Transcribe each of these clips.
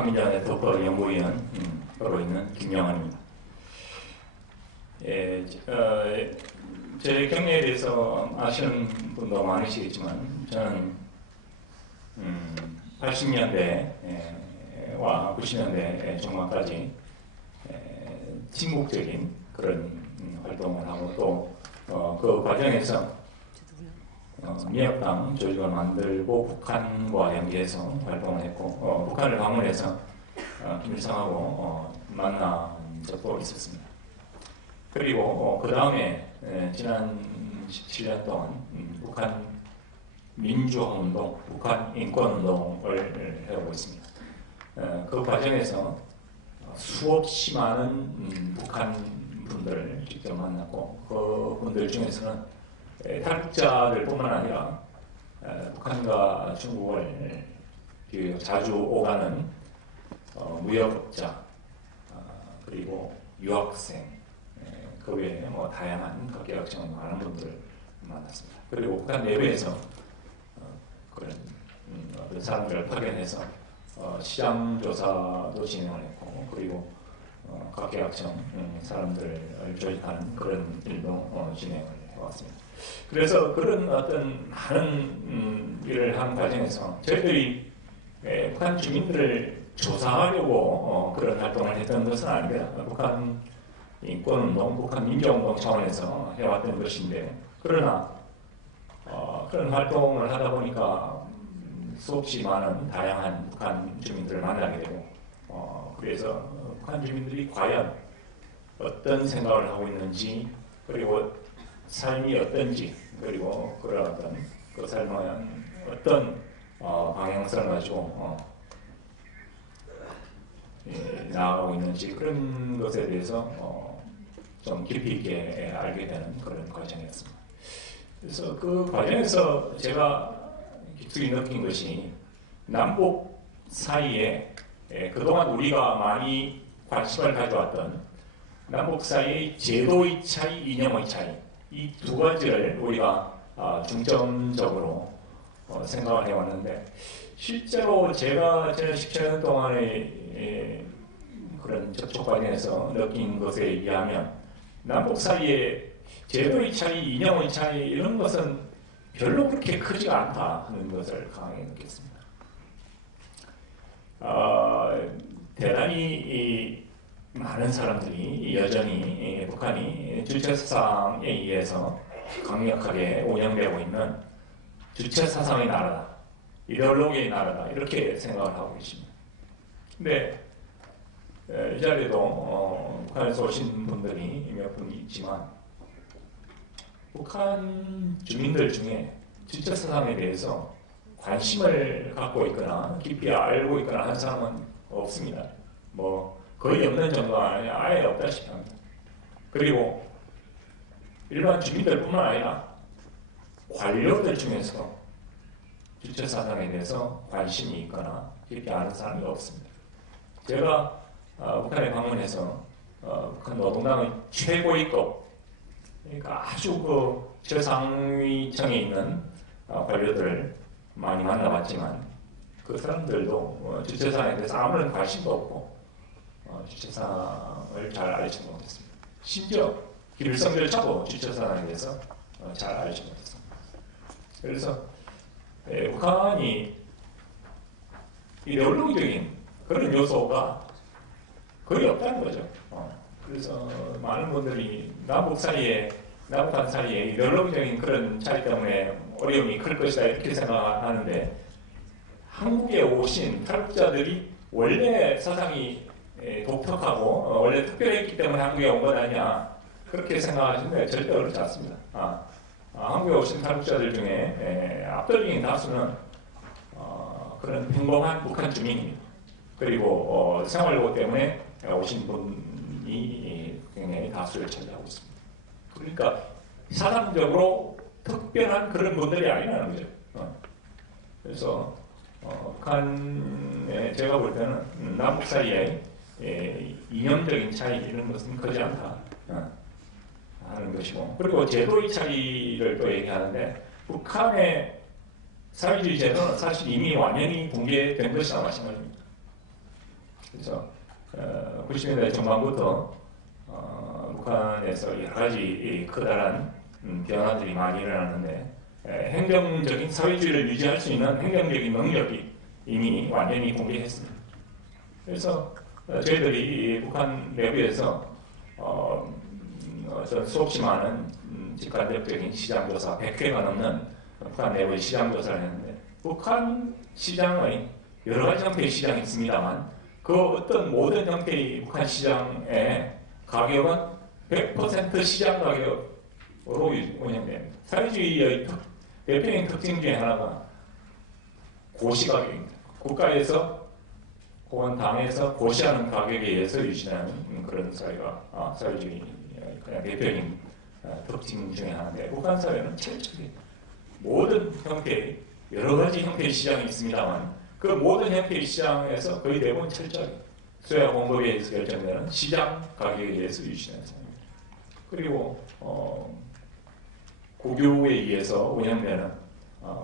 북한민주연대 덕거 연구위원으로 있는 김영환입니다. 제 경력에 대해서 아시는 분도 많으시겠지만 저는 80년대와 90년대 중반까지 침묵적인 그런 활동을 하고 또 그 과정에서 미역당 조직을 만들고 북한과 연계해서 활동을 했고 북한을 방문해서 김일성하고 만난 적도 있었습니다. 그리고 그 다음에 지난 17년 동안 북한 민주화운동, 북한 인권운동을 해오고 있습니다. 그 과정에서 수없이 많은 북한 분들을 직접 만났고 그 분들 중에서는 탈북자들 뿐만 아니라 북한과 중국을 자주 오가는 무역업자 그리고 유학생 그 외에 다양한 각계각층의 많은 분들을 만났습니다. 그리고 북한 내부에서 그런 어떤 사람들을 파견해서 시장 조사도 진행을 했고 그리고 각계각층 사람들을 조직하는 그런 일도 진행을 해왔습니다. 그래서 그런 어떤 많은 일을 한 과정에서 저희들이 북한 주민들을 조사하려고 그런 활동을 했던 것은 아닙니다. 북한 인권운동, 북한 민주운동 차원에서 해왔던 것인데 그러나 그런 활동을 하다 보니까 수없이 많은 다양한 북한 주민들을 만나게 되고 그래서 북한 주민들이 과연 어떤 생각을 하고 있는지 그리고 삶이 어떤지 그리고 그런 어떤 그 삶은 어떤 방향성을 가지고 나아가고 있는지 그런 것에 대해서 좀 깊이 있게 알게 되는 그런 과정이었습니다. 그래서 그 과정에서 제가 깊이 느낀 것이 남북 사이에 그동안 우리가 많이 관심을 가져왔던 남북 사이의 제도의 차이, 이념의 차이 이 두 가지를 우리가 중점적으로 생각을 해왔는데 실제로 제가 지난 17년 동안의 그런 접촉 과정에서 느낀 것에 의하면 남북 사이에 제도의 차이, 이념의 차이 이런 것은 별로 그렇게 크지가 않다 하는 것을 강하게 느꼈습니다. 대단히 많은 사람들이 여전히 북한이 주체사상에 의해서 강력하게 운영되고 있는 주체사상의 나라다, 이데올로기의 나라다 이렇게 생각을 하고 계십니다. 근데 이 자리에도 북한에서 오신 분들이 몇 분 있지만 북한 주민들 중에 주체사상에 대해서 관심을 갖고 있거나 깊이 알고 있거나 하는 사람은 없습니다. 거의 없는 정도가 아니라 아예 없다시피 합니다. 그리고 일반 주민들뿐만 아니라 관료들 중에서 주체사상에 대해서 관심이 있거나 깊이 아는 사람이 없습니다. 제가 북한에 방문해서 북한 노동당의 최고위급 그러니까 아주 그 최상위층에 있는 관료들을 많이 만나봤지만 그 사람들도 주체사상에 대해서 아무런 관심도 없고 주체사상을 잘 알지 못했습니다. 심지어 김일성조차도 주체사상에 대해서 잘 알지 못했습니다. 그래서 북한이 이데올로기적인 그런 요소가 거의 없다는 거죠. 그래서 많은 분들이 남북한 사이에 이데올로기적인 그런 차이 때문에 어려움이 클 것이다 이렇게 생각하는데 한국에 오신 탈북자들이 원래 사상이 독특하고 원래 특별했기 때문에 한국에 온 건 아니냐 그렇게 생각하시는데 절대 그렇지 않습니다. 한국에 오신 탈북자들 중에 압도적인 다수는 그런 평범한 북한 주민입니다. 그리고 생활고 때문에 오신 분이 굉장히 다수를 차지하고 있습니다. 그러니까 사상적으로 특별한 그런 분들이 아니라는 거죠. 그래서 북한에 제가 볼 때는 남북 사이에 이념적인 차이 이런 것은 크지 않다 하는 것이고 그리고 제도의 차이를 또 얘기하는데 북한의 사회주의 제도는 사실 이미 완전히 붕괴된 것이나 마찬가지입니다. 그래서 90년대 중반부터 북한에서 여러 가지 커다란 변화들이 많이 일어났는데 행정적인 사회주의를 유지할 수 있는 행정적인 능력이 이미 완전히 공개했습니다. 그래서 저희들이 북한 내부에서 수없이 많은 직간접적인 시장조사 100회가 넘는 북한 내부의 시장조사를 했는데 북한 시장의 여러 가지 형태의 시장이 있습니다만 그 어떤 모든 형태의 북한 시장의 가격은 100% 시장 가격으로 운영됩니다. 사회주의의 대표적인 특징 중에 하나가 고시가격입니다. 국가에서 혹은 당에서 고시하는 가격에 의해서 유지하는 그런 사회가 사회주의 그냥 대표적인 특징 중에 하나인데 북한 사회는 철저히 모든 형태의 여러 가지 형태의 시장이 있습니다만 그 모든 형태의 시장에서 거의 대부분 철저하게 수요와 공급에 의해서 결정되는 시장 가격에 의해서 유지되는 사회입니다. 그리고 국유에 의해서 운영되는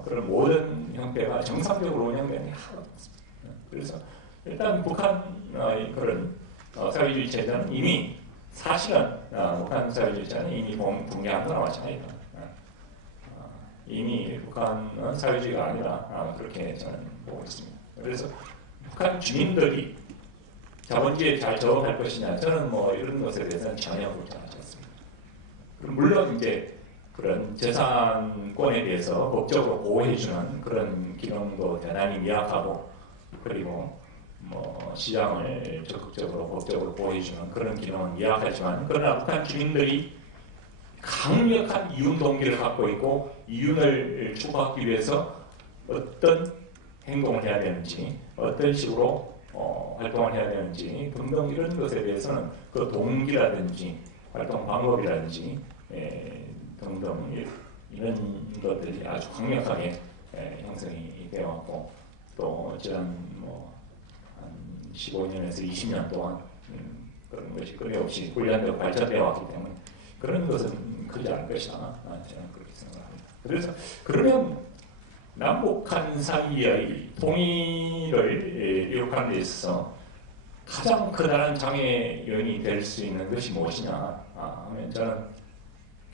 그런 모든 형태가 정상적으로 운영되는 게 하나도 없습니다. 그래서 일단 북한의 그런 사회주의 체제는 이미 사실은 북한 사회주의 체제는 이미 붕괴한 거나 마찬가지다. 이미 북한은 사회주의가 아니라 그렇게 저는 보고 있습니다. 그래서 북한 주민들이 자본주의에 잘 적응할 것이냐 저는 뭐 이런 것에 대해서는 전혀 걱정하지 않습니다. 물론 이제 그런 재산권에 대해서 법적으로 보호해주는 그런 기능도 대단히 미약하고 그리고 뭐 시장을 적극적으로 법적으로 보호해주는 그런 기능은 미약하지만 그러나 북한 주민들이 강력한 이윤 동기를 갖고 있고 이윤을 추구하기 위해서 어떤 행동을 해야 되는지 어떤 식으로 활동을 해야 되는지 등등 이런 것에 대해서는 그 동기라든지 활동 방법이라든지 등등 이런 것들이 아주 강력하게 형성이 되어 왔고 또 지난 한 15년에서 20년 동안 그런 것이 끊임없이 훈련되고 발전되어 왔기 때문에 그런 것은 크지 않을 것이다 저는 그렇게 생각합니다. 그래서 그러면 남북한 사이의 통일을 이룩하는 데 있어서 가장 커다란 장애연이 될 수 있는 것이 무엇이냐 하면 저는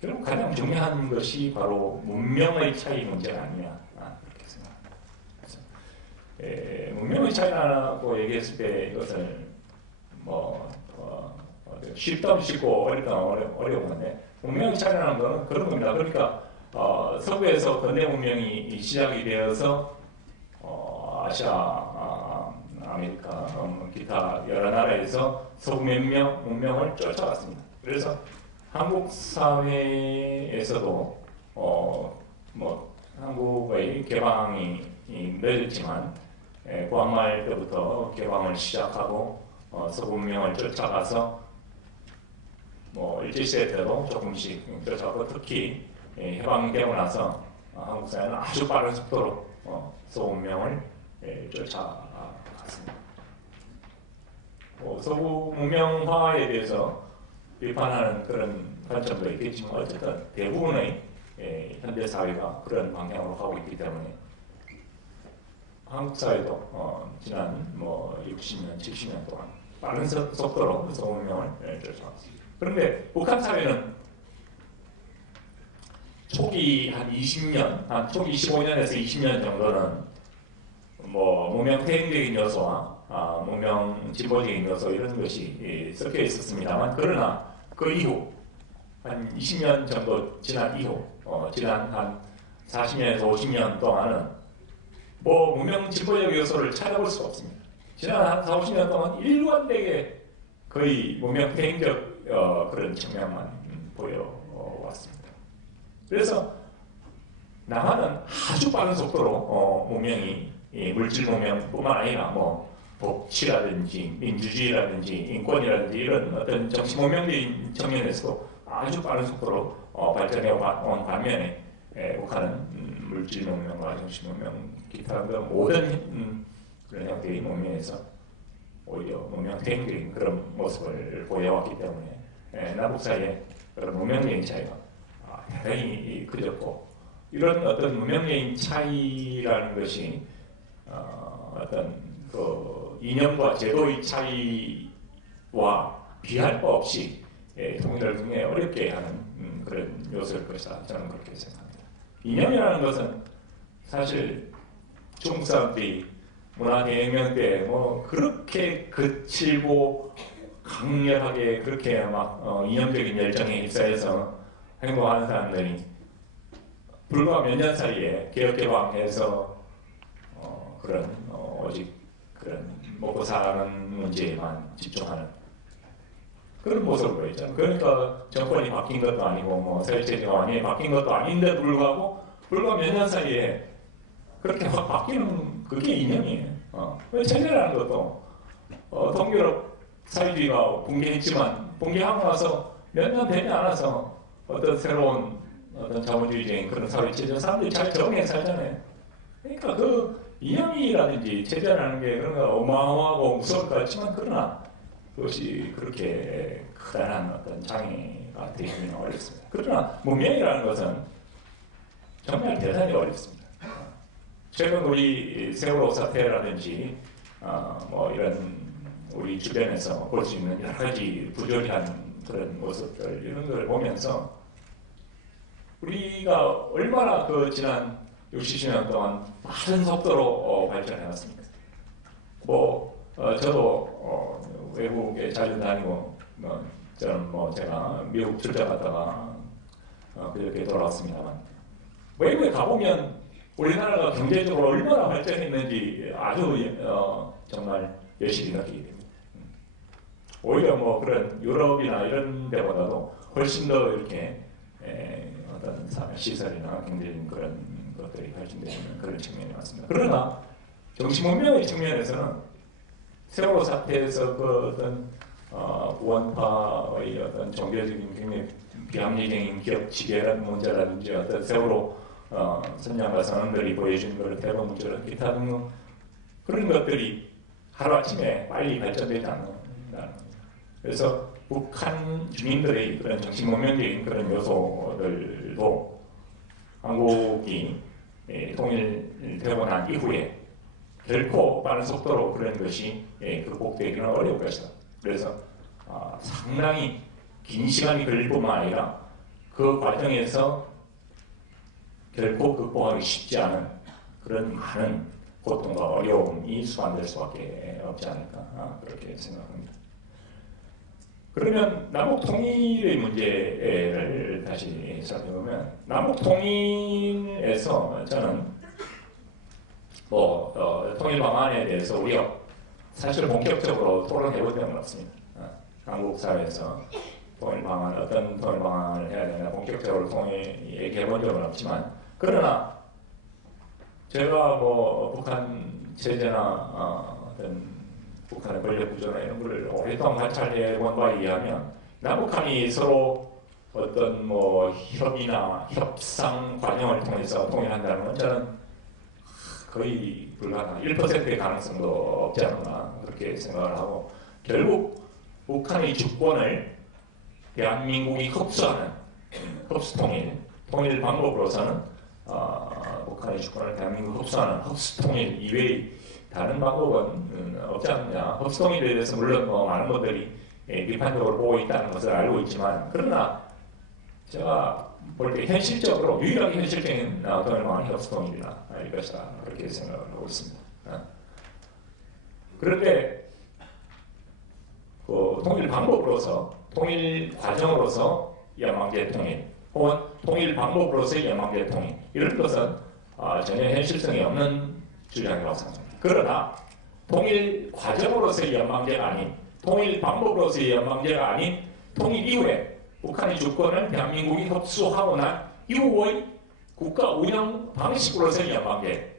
결국 가장 중요한 것이 바로 문명의 차이 문제가 아니냐 그렇게 생각합니다. 그래서 문명의 차이라고 얘기했을 때 이것을 쉽다고 쉽고 어렵다고 어려운 건데 문명의 차이라는 것은 그런 겁니다. 그러니까 서구에서 근대 문명이 시작이 되어서 아시아, 아메리카, 기타 여러 나라에서 서구 문명을 쫓아갔습니다. 그래서 한국 사회에서도 한국의 개방이 늦었지만 고한말 때부터 개방을 시작하고 서구 문명을 쫓아가서 일제시대 때도 조금씩 쫓아가고 특히 해방되고 나서 한국 사회는 아주 빠른 속도로 서구 문명을 쫓아갔습니다. 서구 문명화에 대해서 비판하는 그런 관점도 있겠지만 어쨌든 대부분의 현대 사회가 그런 방향으로 가고 있기 때문에 한국 사회도 지난 60년, 70년 동안 빠른 속도로 서구 문명을 쫓아갔습니다. 그런데 북한 사회는 초기 한 20년, 초기 15년에서 20년 정도는 문명 퇴행적인 요소와 문명 진보적인 요소 이런 것이 섞여 있었습니다만 그러나 그 이후 한 20년 정도 지난 이후 지난 한 40년에서 50년 동안은 문명 진보적 요소를 찾아볼 수가 없습니다. 지난 한 4, 50년 동안 일관되게 거의 문명 퇴행적 그런 측면만 보여왔습니다. 그래서 남한은 아주 빠른 속도로 문명이 물질 문명뿐만 아니라 법치라든지 민주주의라든지 인권이라든지 이런 어떤 정치 문명적인 측면에서도 아주 빠른 속도로 발전해 온 반면에 북한은 물질 문명과 정치 문명 기타 모든 그런 형태의 문명에서 오히려 문명 퇴행적인 그런 모습을 보여왔기 때문에 남북 사이에 그런 문명적인 차이가 대단히 커졌고 이런 어떤 문명적인 차이라는 것이 어떤 그 이념과 제도의 차이와 비할 바 없이 통일을 굉장히 어렵게 하는 그런 요소일 것이다. 저는 그렇게 생각합니다. 이념이라는 것은 사실 중국 사람들이 문화대혁명 때 뭐 그렇게 거칠고 강렬하게 그렇게 막 이념적인 열정에 입사해서 행동하는 사람들이 불과 몇 년 사이에 개혁개방해서 그런 오직 그런 먹고 사는 문제에만 집중하는 그런 모습을 보였죠. 그러니까 정권이 바뀐 것도 아니고 뭐 세계체제가 완전히 바뀐 것도 아닌데 불구하고 불과 몇 년 사이에 그렇게 확 바뀌는 그게 이념이에요. 체제라는 것도 동유럽 사회주의가 붕괴했지만 붕괴하고 나서 몇 년 되지 않아서 어떤 새로운 어떤 자본주의적인 그런 사회체제 사람들이 잘 적응해 살잖아요. 그러니까 그 이념이라든지 체제라는 게 그런 거 어마어마하고 무서울 것 같지만 그러나 그것이 그렇게 커다란 어떤 장애가 되기는 어렵습니다. 그러나 문명이라는 것은 정말 대단히 어렵습니다. 최근 우리 세월호 사태라든지 뭐 이런 우리 주변에서 볼 수 있는 여러 가지 부조리한 그런 모습들 이런 걸 보면서 우리가 얼마나 그 지난 60, 70년 동안 빠른 속도로 발전해 왔습니까? 저도 외국에 자주 다니고 저는 제가 미국 출장 갔다가 그렇게 돌아왔습니다만 외국에 가보면 우리나라가 경제적으로 얼마나 발전했는지 아주 정말 열심히 느끼게 됩니다. 오히려 그런 유럽이나 이런 데보다도 훨씬 더 이렇게 어떤 시설이나 경제적인 그런 것들이 발전되는 그런 측면이 많습니다. 그러나 정치문명의 측면에서는 세월호 사태에서 그 어떤 우원파의 어떤 종교적인 굉장히 비합리적인 기업 지배라는 문제라든지 어떤 세월호 선장과 선원들이 보여준 그런 테러 문제라든지 기타 등등 그런 것들이 하루아침에 빨리 발전되지 않는다는 겁니다. 그래서 북한 주민들의 그런 정치문명적인 그런 요소들도 한국이 통일되고 난 이후에 결코 빠른 속도로 그런 것이 극복되기는 어려울 것이다. 그래서 상당히 긴 시간이 걸릴 뿐만 아니라 그 과정에서 결코 극복하기 쉽지 않은 그런 많은 고통과 어려움이 수반될 수밖에 없지 않을까 그렇게 생각합니다. 그러면 남북 통일의 문제를 다시 살펴보면 남북 통일에서 저는 통일 방안에 대해서 우리가 사실 본격적으로 토론해 본 적은 없습니다. 한국 사회에서 통일 방안, 어떤 통일 방안을 해야 되나 본격적으로 얘기해 본 적은 없지만 그러나 제가 북한 체제나 어떤 북한의 권력 구조나 이런 걸 오랫동안 관찰해 본 바에 의하면 남북한이 서로 어떤 협의나 협상 과정을 통해서 통일한다는 건 저는 거의 불가능한 1%의 가능성도 없지 않나 그렇게 생각을 하고 결국 북한의 주권을 대한민국이 흡수하는 통일 방법으로서는 북한의 주권을 대한민국이 흡수하는 흡수통일 이외의 다른 방법은 없지 않느냐. 흡수통일에 대해서 물론 많은 분들이 비판적으로 보고 있다는 것을 알고 있지만 그러나 제가 볼 때 현실적으로 유일하게 현실적인 통일 방안이 흡수통일이다 이것이다 그렇게 생각을 하고 있습니다. 그런데 그 통일 방법으로서 통일 과정으로서 연방제 통일 혹은 통일 방법으로서의 연방제 통일 이런 것은 전혀 현실성이 없는 주장이라고 생각합니다. 그러나 통일 과정으로서의 연방제가 아닌 통일 방법으로서의 연방제가 아닌 통일 이후에 북한의 주권을 대한민국이 흡수하고 난 이후의 국가 운영 방식으로서의 연방제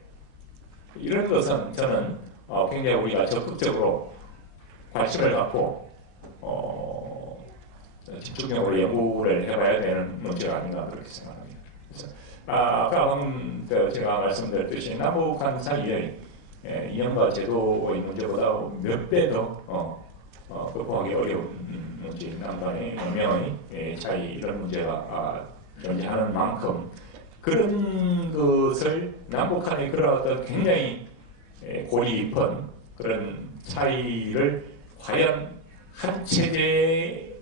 이런 것은 저는 굉장히 우리가 적극적으로 관심을 갖고 집중적으로 연구를 해봐야 되는 문제가 아닌가 그렇게 생각합니다. 그래서 아까 제가 말씀드렸듯이 남북한 사이의 이념과 제도의 문제보다 몇 배 더 극복하기 어려운 문제, 남간의 문명의 차이 이런 문제가 존재하는 만큼 그런 것을 남북한의 그런 어떤 굉장히 고리 깊은 그런 차이를 과연 한 체제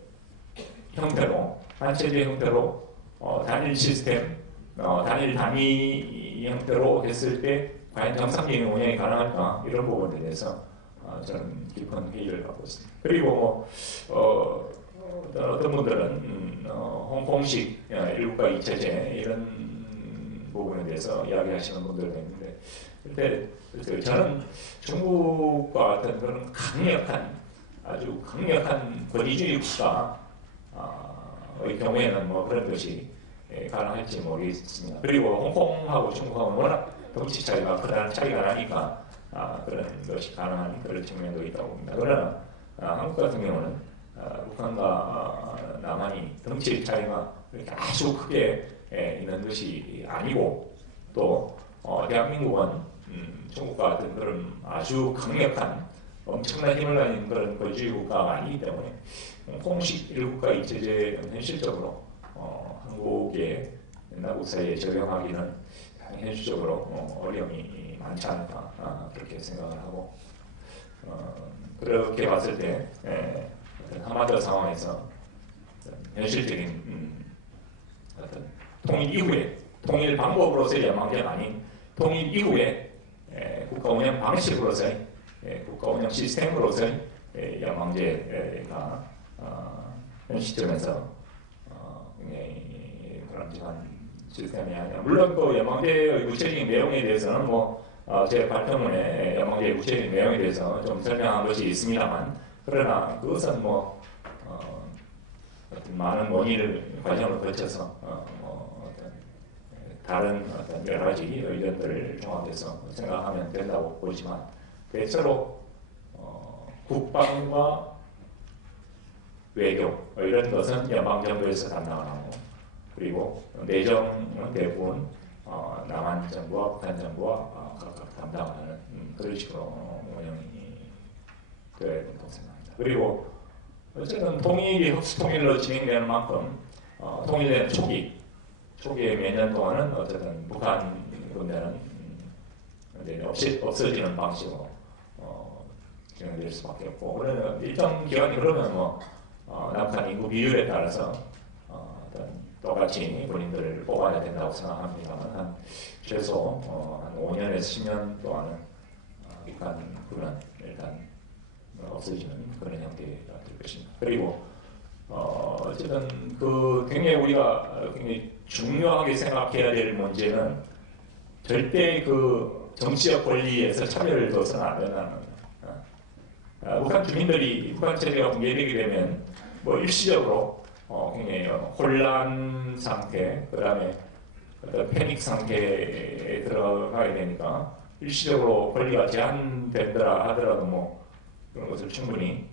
형태로 단일 시스템, 단일 단위 형태로 했을 때 과연 정상적인 운영이 가능할까 이런 부분에 대해서 저는 깊은 회의를 갖고 있습니다. 그리고 어떤 분들은 홍콩식 일국가 이체제 이런 부분에 대해서 이야기하시는 분들도 있는데, 그때 저는 중국과 같은 그런 아주 강력한 권위주의 국가의 경우에는 뭐 그런 것이 가능할지 모르겠습니다. 그리고 홍콩하고 중국하고는 워낙 덩치 차이가 크다는 차이가 나니까 그런 것이 가능한 그런 측면도 있다고 봅니다. 그러나 한국 같은 경우는 북한과 남한이 덩치 차이가 그렇게 아주 크게 있는 것이 아니고, 또 대한민국은 중국과 같은 그런 아주 강력한 엄청난 힘을 가진 그런 권위주의 국가가 아니기 때문에 홍콩식 일국가 이체제는 현실적으로 한국의 옛날 국사에 적용하기는 현실적으로 어려움이 많지 않을까 그렇게 생각을 하고, 그렇게 봤을 때 한반도 상황에서 현실적인 어떤 통일 이후에, 통일 방법으로서의 연망제가 아닌 통일 이후에 국가 운영 방식으로서의, 국가 운영 시스템으로서의 연망제가 현 시점에서 굉장히 불안정한 시스템이 아니라, 물론 그 연망제의 구체적인 내용에 대해서는 제 발표문에 연망제의 구체적인 내용에 대해서 좀 설명한 것이 있습니다만, 그러나 그것은 많은 원인을 과정을 거쳐서 다른 여러 가지 의견들을 종합해서 생각하면 된다고 보지만, 대체로 국방과 외교 이런 것은 연방정부에서 담당을 하고, 그리고 내정은 대부분 남한 정부와 북한 정부와 각각 담당하는 그런 식으로 운영이 되어야 된다고 생각합니다. 그리고 어쨌든 통일이 흡수통일로 진행되는 만큼 통일되는 초기에 몇 년 동안은 어쨌든 북한 군대는 없어지는 방식으로 진행될 수밖에 없고, 그러면 일정 기간이 그러면 남북한 인구 비율에 따라서 똑같이 군인들을 뽑아야 된다고 생각합니다만, 한 최소 한 5년에서 10년 동안은 북한군은 일단 없어지는 그런 형태가 될 것입니다. 그리고 어쨌든 굉장히 우리가 굉장히 중요하게 생각해야 될 문제는 절대 정치적 권리에서 차별을 둬서는 안 된다는 겁니다. 북한 주민들이 북한 체제가 붕괴되게 되면 일시적으로 굉장히 혼란 상태, 그 다음에 패닉 상태에 들어가게 되니까 일시적으로 권리가 제한된다라 하더라도 그런 것을 충분히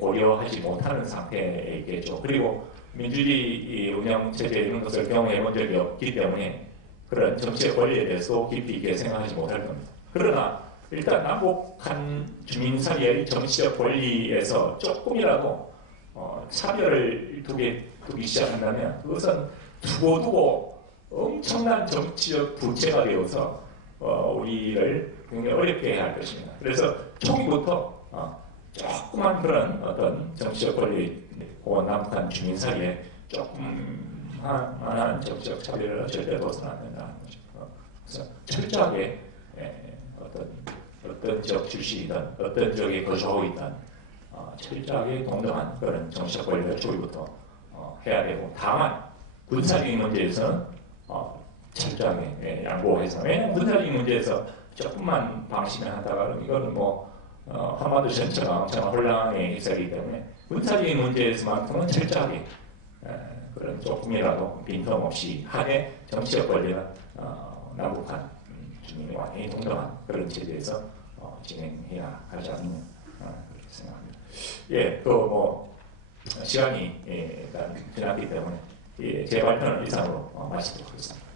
고려하지 못하는 상태에 있겠죠. 그리고 민주주의 운영 체제 이런 것을 경험해 본 적이 없기 때문에 그런 정치의 권리에 대해서 깊이 있게 생각하지 못할 겁니다. 그러나 일단 남북한 주민 사이의 정치적 권리에서 조금이라도 차별을 두기 시작한다면 그것은 두고두고 엄청난 정치적 부채가 되어서 우리를 굉장히 어렵게 할 것입니다. 그래서 초기부터 조그만 그런 어떤 정치적 권리 혹은 남북한 주민 사이에 조금만한 정치적 차별을 절대 둬서는 안 된다는 거죠. 그래서 철저하게 어떤 지역 출신이든 어떤 지역에 거주하고 있든 철저하게 동등한 그런 정치적 권리를 초기부터 해야 되고, 다만 군사적인 문제에서는 철저하게 양보해서, 왜냐하면 군사적인 문제에서 조금만 방심하다가 이거는 한반도 전체가 엄청난 혼란에 있었기 때문에 군사적인 문제에서만큼은 철저하게 그런 조금이라도 빈틈없이 한해 정치적 권리는 남북한 주민이 완전히 동등한 그런 체제에서 진행해야 하지 않느냐 그렇게 생각합니다. 시간이 일단 지났기 때문에 제 발표는 이상으로 마치도록 하겠습니다.